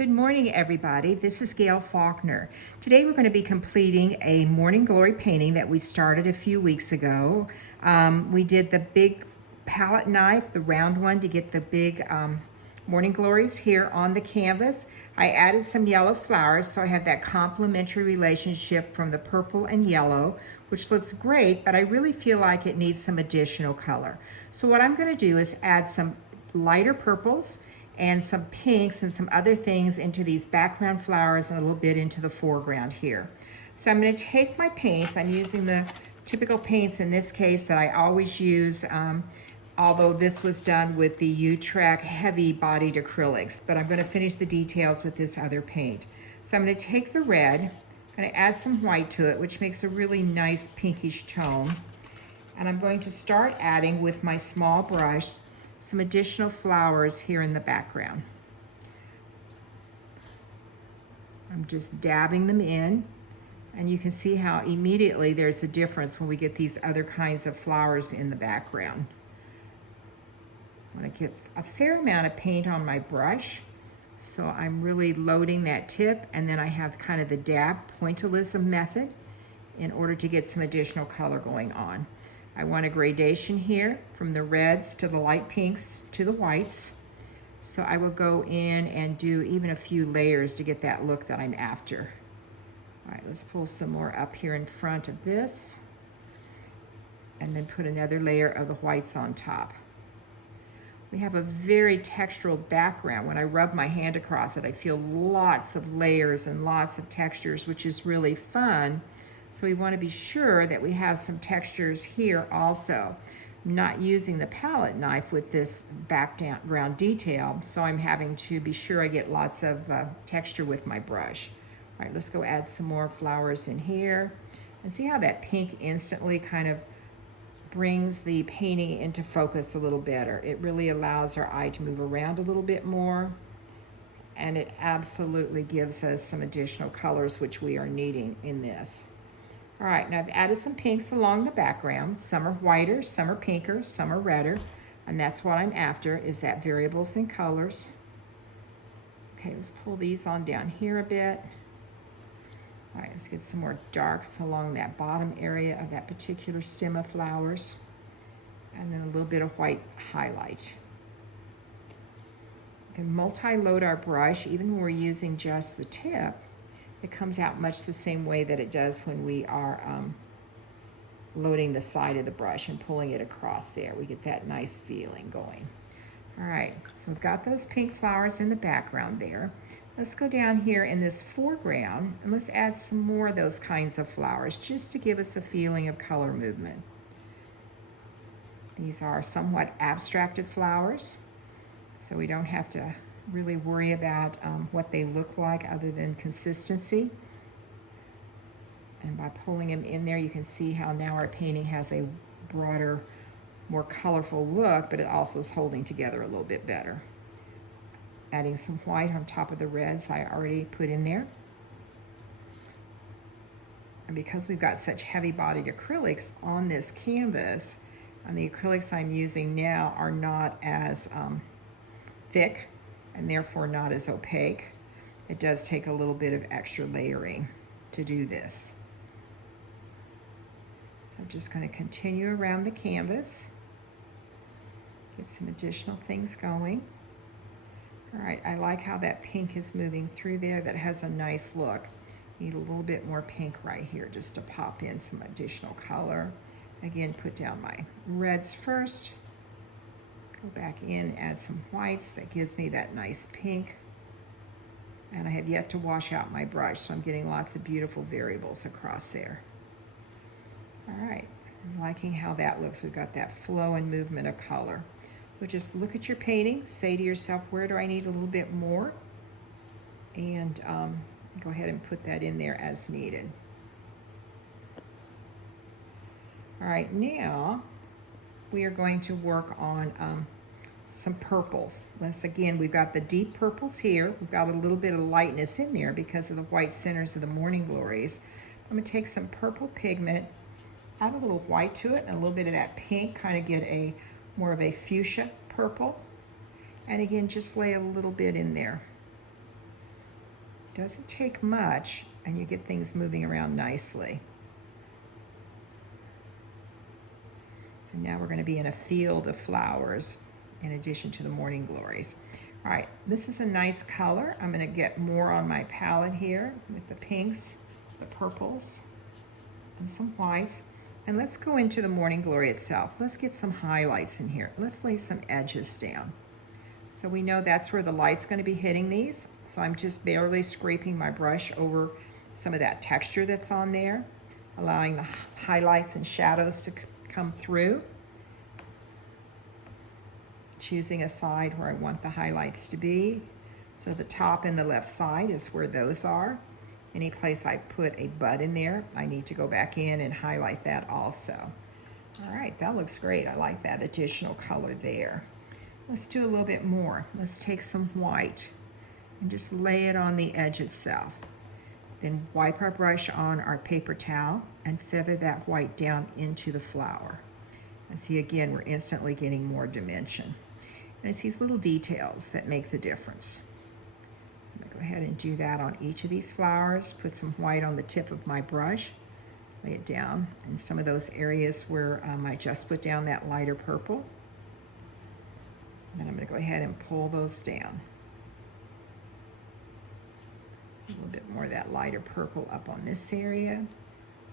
Good morning, everybody. This is Gayle Faulkner. Today we're going to be completing a Morning Glory painting that we started a few weeks ago. We did the big palette knife, the round one, to get the big Morning Glories here on the canvas. I added some yellow flowers, so I have that complementary relationship from the purple and yellow, which looks great, but I really feel like it needs some additional color. So what I'm going to do is add some lighter purples and some pinks and some other things into these background flowers and a little bit into the foreground here. So I'm going to take my paints. I'm using the typical paints in this case that I always use, although this was done with the U-Track heavy bodied acrylics, but I'm going to finish the details with this other paint. So I'm going to take the red, I'm going to add some white to it, which makes a really nice pinkish tone. And I'm going to start adding with my small brush some additional flowers here in the background. I'm just dabbing them in, and you can see how immediately there's a difference when we get these other kinds of flowers in the background. I want to get a fair amount of paint on my brush, so I'm really loading that tip, and then I have kind of the dab pointillism method in order to get some additional color going on. I want a gradation here from the reds to the light pinks to the whites. So I will go in and do even a few layers to get that look that I'm after. All right, let's pull some more up here in front of this and then put another layer of the whites on top. We have a very textural background. When I rub my hand across it, I feel lots of layers and lots of textures, which is really fun. So we want to be sure that we have some textures here also. I'm not using the palette knife with this background detail, so I'm having to be sure I get lots of texture with my brush. All right, let's go add some more flowers in here. And see how that pink instantly kind of brings the painting into focus a little better. It really allows our eye to move around a little bit more, and it absolutely gives us some additional colors which we are needing in this. All right, now I've added some pinks along the background. Some are whiter, some are pinker, some are redder, and that's what I'm after, is that variables in colors. Okay, let's pull these on down here a bit. All right, let's get some more darks along that bottom area of that particular stem of flowers, and then a little bit of white highlight. We can multi-load our brush even when we're using just the tip. It comes out much the same way that it does when we are loading the side of the brush and pulling it across there. We get that nice feeling going. All right, so we've got those pink flowers in the background there. Let's go down here in this foreground and let's add some more of those kinds of flowers just to give us a feeling of color movement. These are somewhat abstracted flowers, so we don't have to really worry about what they look like other than consistency. And by pulling them in there, you can see how now our painting has a broader, more colorful look, but it also is holding together a little bit better. Adding some white on top of the reds I already put in there. And because we've got such heavy-bodied acrylics on this canvas, and the acrylics I'm using now are not as thick, and therefore not as opaque, it does take a little bit of extra layering to do this. So I'm just going to continue around the canvas, get some additional things going. All right, I like how that pink is moving through there. That has a nice look. Need a little bit more pink right here just to pop in some additional color. Again, put down my reds first. Go back in, add some whites. That gives me that nice pink. And I have yet to wash out my brush, so I'm getting lots of beautiful variables across there. All right, I'm liking how that looks. We've got that flow and movement of color. So just look at your painting, say to yourself, where do I need a little bit more? And go ahead and put that in there as needed. All right, now we are going to work on some purples. Again, we've got the deep purples here. We've got a little bit of lightness in there because of the white centers of the Morning Glories. I'm gonna take some purple pigment, add a little white to it and a little bit of that pink, kind of get a more of a fuchsia purple. And again, just lay a little bit in there. Doesn't take much, and you get things moving around nicely. And now we're going to be in a field of flowers in addition to the Morning Glories. All right, this is a nice color. I'm going to get more on my palette here with the pinks, the purples, and some whites. And let's go into the Morning Glory itself. Let's get some highlights in here. Let's lay some edges down. So we know that's where the light's going to be hitting these. So I'm just barely scraping my brush over some of that texture that's on there, allowing the highlights and shadows to come through. Choosing a side where I want the highlights to be. So the top and the left side is where those are. Any place I've put a bud in there, I need to go back in and highlight that also. All right, that looks great. I like that additional color there. Let's do a little bit more. Let's take some white and just lay it on the edge itself. Then wipe our brush on our paper towel and feather that white down into the flower. And see, again, we're instantly getting more dimension. And it's these little details that make the difference. So I'm gonna go ahead and do that on each of these flowers, put some white on the tip of my brush, lay it down in some of those areas where I just put down that lighter purple. And then I'm gonna go ahead and pull those down. A little bit more of that lighter purple up on this area.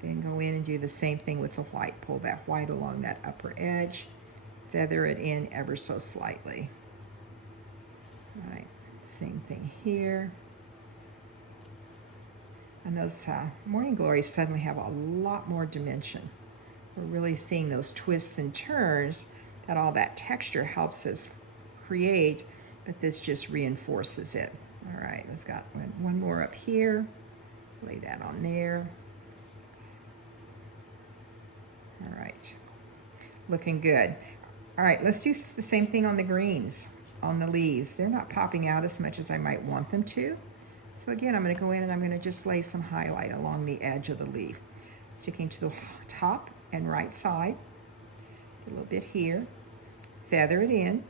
Then go in and do the same thing with the white. Pull that white along that upper edge. Feather it in ever so slightly. All right, same thing here. And those Morning Glories suddenly have a lot more dimension. We're really seeing those twists and turns that all that texture helps us create, but this just reinforces it. All right, let's got one more up here. Lay that on there. All right, looking good. All right, let's do the same thing on the greens, on the leaves. They're not popping out as much as I might want them to. So again, I'm gonna go in and I'm gonna just lay some highlight along the edge of the leaf, sticking to the top and right side, a little bit here, feather it in.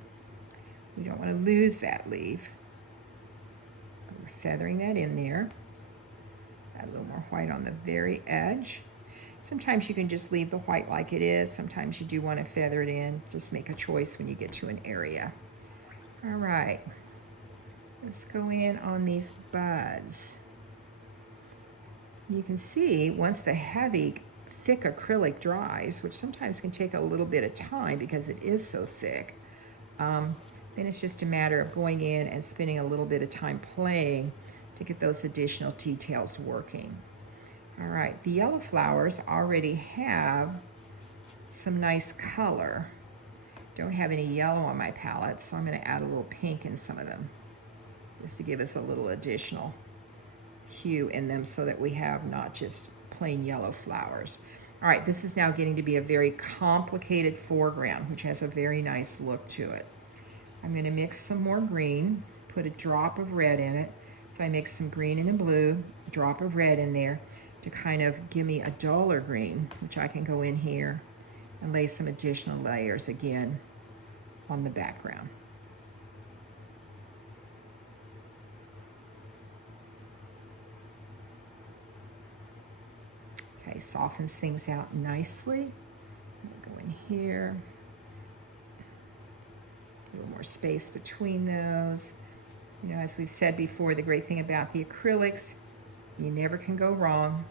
We don't wanna lose that leaf. We're feathering that in there. Add a little more white on the very edge. Sometimes you can just leave the white like it is. Sometimes you do want to feather it in. Just make a choice when you get to an area. All right, let's go in on these buds. You can see once the heavy, thick acrylic dries, which sometimes can take a little bit of time because it is so thick, then it's just a matter of going in and spending a little bit of time playing to get those additional details working. All right, the yellow flowers already have some nice color. Don't have any yellow on my palette, so I'm gonna add a little pink in some of them, just to give us a little additional hue in them so that we have not just plain yellow flowers. All right, this is now getting to be a very complicated foreground, which has a very nice look to it. I'm gonna mix some more green, put a drop of red in it. So I mix some green and a blue, a drop of red in there, to kind of give me a duller green, which I can go in here and lay some additional layers again on the background. Okay, softens things out nicely. Go in here. A little more space between those. You know, as we've said before, the great thing about the acrylics, you never can go wrong.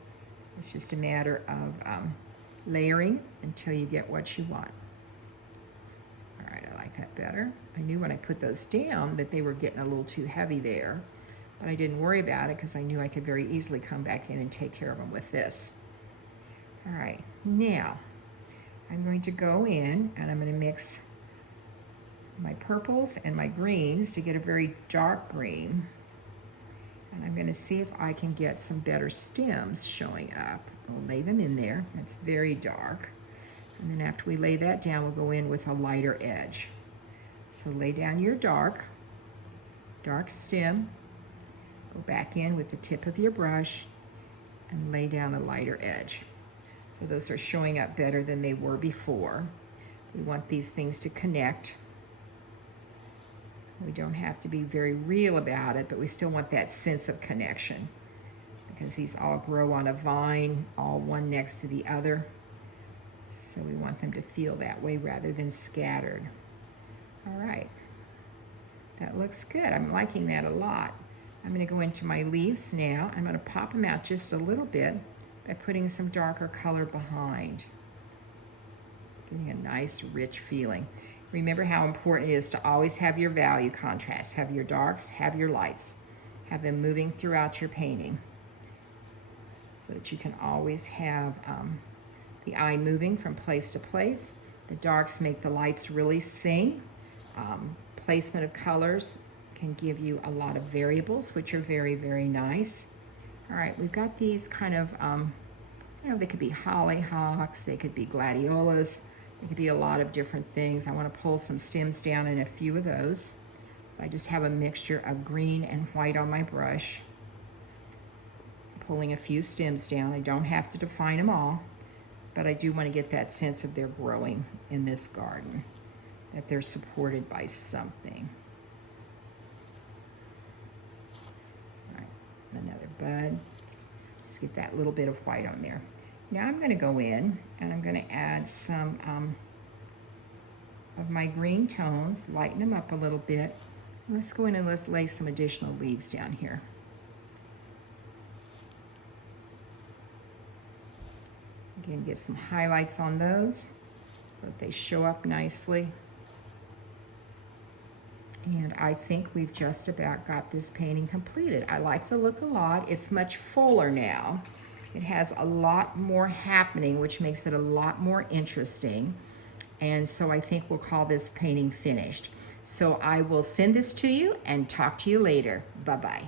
It's just a matter of layering until you get what you want. All right, I like that better. I knew when I put those down that they were getting a little too heavy there, but I didn't worry about it because I knew I could very easily come back in and take care of them with this. All right, now I'm going to go in and I'm going to mix my purples and my greens to get a very dark green. And I'm going to see if I can get some better stems showing up. We'll lay them in there. It's very dark. And then after we lay that down, we'll go in with a lighter edge. So lay down your dark stem. Go back in with the tip of your brush and lay down a lighter edge. So those are showing up better than they were before. We want these things to connect. We don't have to be very real about it, but we still want that sense of connection, because these all grow on a vine, all one next to the other. So we want them to feel that way rather than scattered. All right, that looks good. I'm liking that a lot. I'm going to go into my leaves now. I'm going to pop them out just a little bit by putting some darker color behind. Getting a nice rich feeling. Remember how important it is to always have your value contrast. Have your darks, have your lights. Have them moving throughout your painting, so that you can always have the eye moving from place to place. The darks make the lights really sing. Placement of colors can give you a lot of variables, which are very, very nice. All right, we've got these kind of, you know, they could be hollyhocks, they could be gladiolas, they could be a lot of different things. I want to pull some stems down in a few of those. So I just have a mixture of green and white on my brush. Pulling a few stems down. I don't have to define them all, but I do want to get that sense of they're growing in this garden, that they're supported by something. All right, another bud. Just get that little bit of white on there. Now I'm going to go in and I'm going to add some of my green tones, lighten them up a little bit. Let's go in and let's lay some additional leaves down here. Again, get some highlights on those so that they show up nicely. And I think we've just about got this painting completed. I like the look a lot. It's much fuller now. It has a lot more happening, which makes it a lot more interesting. And so I think we'll call this painting finished. So I will send this to you and talk to you later. Bye-bye.